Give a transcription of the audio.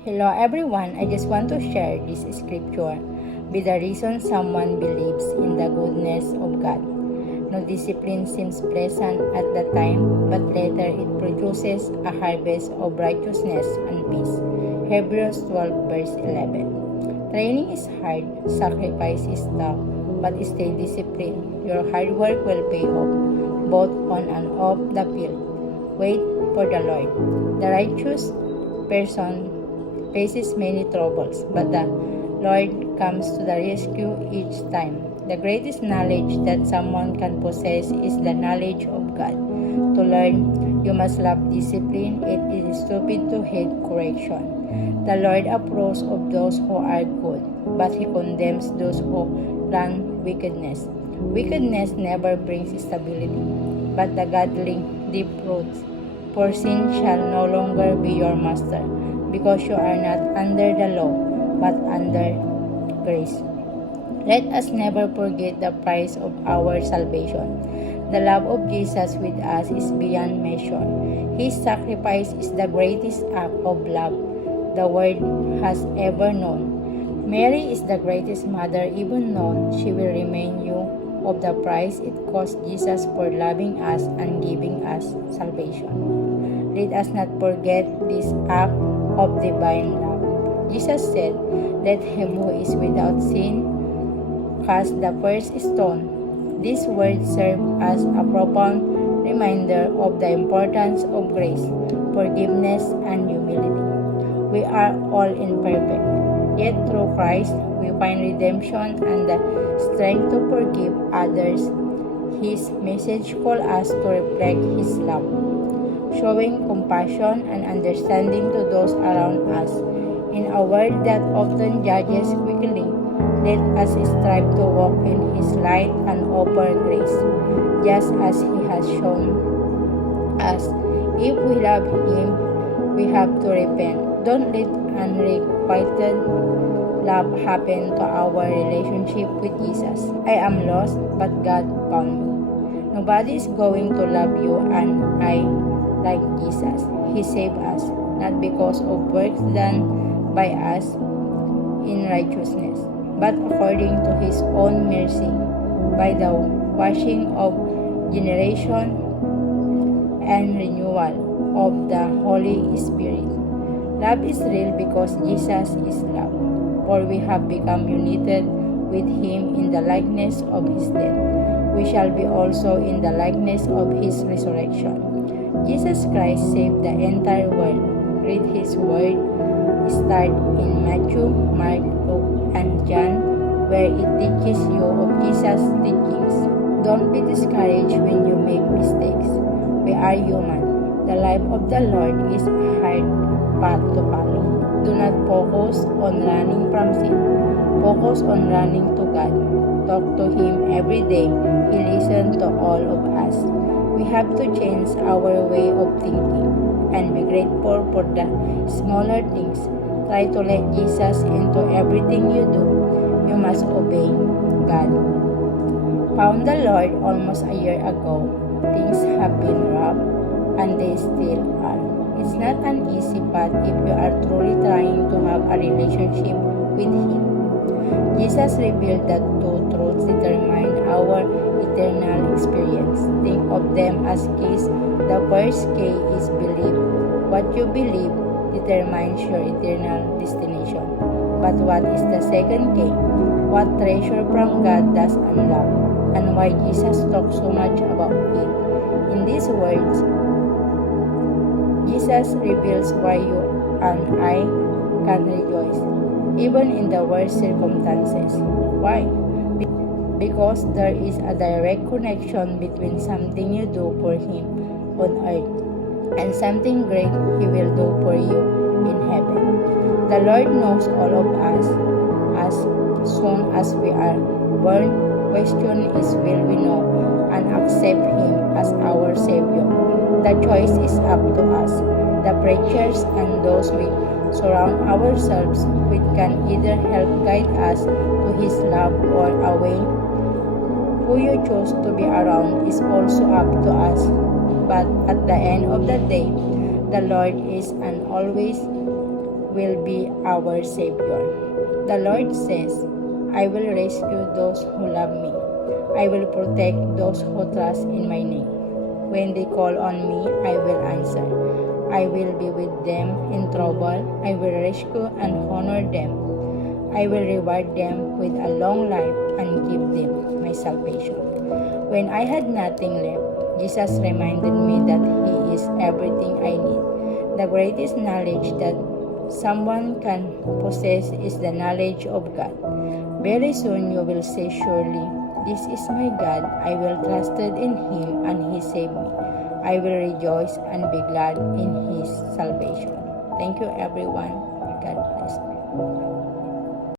Hello everyone, I just want to share this scripture with the reason someone believes in the goodness of God. No discipline seems pleasant at the time, but later it produces a harvest of righteousness and peace. Hebrews 12 verse 11. Training is hard, sacrifice is tough, but stay disciplined. Your hard work will pay off, both on and off the field. Wait for the Lord. The righteous person faces many troubles, but the Lord comes to the rescue each time. The greatest knowledge that someone can possess is the knowledge of God. To learn, you must love discipline. It is stupid to hate correction. The Lord approves of those who are good, but He condemns those who plan wickedness. Wickedness never brings stability, but the godly deep roots. For sin shall no longer be your master, because you are not under the law, but under grace. Let us never forget the price of our salvation. The love of Jesus with us is beyond measure. His sacrifice is the greatest act of love the world has ever known. Mary is the greatest mother even known. She will remind you of the price it cost Jesus for loving us and giving us salvation. Let us not forget this act of divine love. Jesus said, "Let him who is without sin cast the first stone." These words serve as a profound reminder of the importance of grace, forgiveness, and humility. We are all imperfect, yet through Christ we find redemption and the strength to forgive others. His message calls us to reflect His love, showing compassion and understanding to those around us. In a world that often judges quickly, let us strive to walk in His light and offer grace, just as He has shown us. If we love Him, we have to repent. Don't let unrequited love happen to our relationship with Jesus. I am lost, but God found me. Nobody is going to love you and I like Jesus. He saved us, not because of works done by us in righteousness, but according to His own mercy, by the washing of generation and renewal of the Holy Spirit. Love is real because Jesus is love, for we have become united with Him in the likeness of His death. We shall be also in the likeness of His resurrection. Jesus Christ saved the entire world. Read His word. Start in Matthew, Mark, Luke, and John, where it teaches you of Jesus' teachings. Don't be discouraged when you make mistakes. We are human. The life of the Lord is a hard path to follow. Do not focus on running from sin. Focus on running to God. Talk to Him every day. He listens to all of us. We have to change our way of thinking and be grateful for the smaller things. Try to let Jesus into everything you do. You must obey God. Found the Lord almost a year ago. Things have been rough and they still are. It's not an easy path if you are truly trying to have a relationship with Him. Jesus revealed that two truths determine our eternal experience. Think of them as keys. The first key is belief. What you believe determines your eternal destination. But what is the second key? What treasure from God does unlock, and why Jesus talks so much about it. In these words, Jesus reveals why you and I can rejoice, even in the worst circumstances. Why? Because there is a direct connection between something you do for Him on earth and something great He will do for you in heaven. The Lord knows all of us. As soon as we are born, question is, will we know and accept Him as our Savior? The choice is up to us. The preachers and those we surround ourselves with can either help guide us to His love or away. Who you choose to be around is also up to us. But at the end of the day, the Lord is and always will be our Savior. The Lord says, I will rescue those who love me. I will protect those who trust in my name. When they call on me, I will answer. I will be with them in trouble. I will rescue and honor them. I will reward them with a long life and give them my salvation. When I had nothing left, Jesus reminded me that He is everything I need. The greatest knowledge that someone can possess is the knowledge of God. Very soon you will say, surely, this is my God. I will trust in Him and He saved me. I will rejoice and be glad in His salvation. Thank you everyone. God bless you.